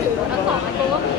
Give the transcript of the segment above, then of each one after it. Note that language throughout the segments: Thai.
ถือทั้งสองอันก็คือ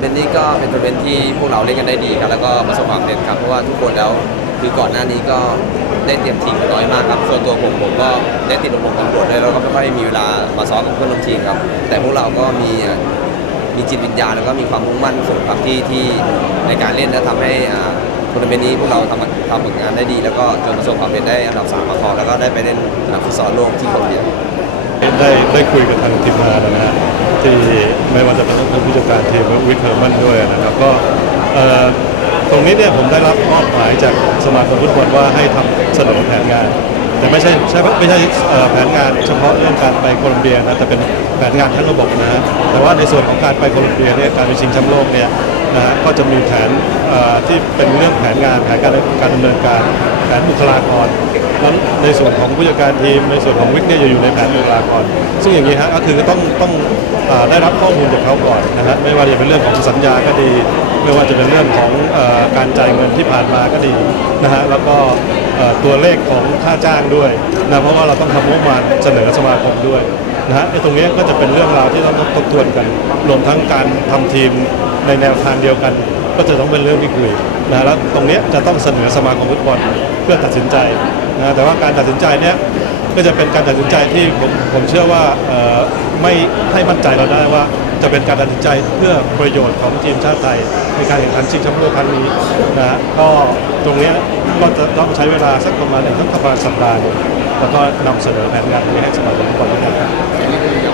เป็นนี้ก็เป็นทัวร์เมนที่พวกเราเล่นกันได้ดีครับแล้วก็ประสบความสำเร็จครับเพราะว่าทุกคนแล้วคือก่อนหน้านี้ก็ได้เตรียมทีมกันน้อยมากครับส่วนตัวผมผมก็ได้ติดระบบตำรวจด้วยแล้วก็ไม่ค่อยมีเวลามาซ้อมกับเพื่อนร่วมทีมครับแต่พวกเราก็มีมีจิตวิญญาณแล้วก็มีความมุ่งมั่นสูงครับที่ที่ในการเล่นและทำให้อ่าทัวร์นาเมนต์นี้พวกเราทำทำผลงานได้ดี แล้วก็จนประสบความสำเร็จได้อันดับสามมาครองแล้วก็ได้ไปเล่นอ่าฟุตซอลโลกที่โคลอมเบีย ได้ได้คุยกับทางทีมงานนะฮะที่ไม่ว่าจะเป็นทางผู้จัดการทีมวิทเทอร์มันด้วยนะครับก็ตรงนี้เนี่ยผมได้รับมอบหมายจากสมาคมฟุตบอลว่าให้ทำเสนอแผนงาน แต่ไม่ใช่ใช่ไม่ใช่แผนงานเฉพาะเรื่องการไปโคลอมเบียนะแต่เป็นแผนงานทั้งระบบนะฮะแต่ว่าในส่วนของการไปโคลอมเบียเนี่ยการไปชิงแชมป์โลกเนี่ย นะฮะก็จะมีแผนที่เป็นเรื่องแผนงานแผนการการดำเนินการแผนบุคลากรนั้นในส่วนของผู้จัดการทีมในส่วนของวิกเนี่ยจะอยู่ในแผนบุคลากร ซึ่งอย่างนี้ฮะก็คือต้องต้องอได้รับข้อมูลจากเขาก่อนนะฮะไม่ว่าจะเป็นเรื่องของสัญญาก็ดี ไม่ว่าจะเป็นเรื่องของอการจ่ายเงินที่ผ่านมาก็ดีนะฮะแล้วก็ตัวเลขของค่าจ้างด้วยนะเพราะว่าเราต้องทำงบประมาณเสนอสมาคมด้วย นะฮะไอ้ตรงนี้ก็จะเป็นเรื่องราวที่ต้องทบทวนกัน รวมทั้งการทำทีมในแนวทางเดียวกัน ก็จะต้องเป็นเรื่องที่คุยนะแล้วตรงนี้จะต้องเสนอสมาคมฟุตบอลเพื่อตัดสินใจนะแต่ว่าการตัดสินใจเนี้ยก็จะเป็นการตัดสินใจที่ผมผมเชื่อว่าเอ่อไม่ให้มั่นใจเราได้ว่าจะเป็นการตัดสินใจเพื่อประโยชน์ของทีมชาติไทย ในการแข่งขันชิงแชมป์โลกครั้งนี้นะก็ตรงนี้ก็จะต้องใช้เวลาสักประมาณหนึ่งสักประมาณสัปดาห์ แล้วก็นำเสนอแผนงานนี้ให้สมาคมฟุตบอลด้วยกัน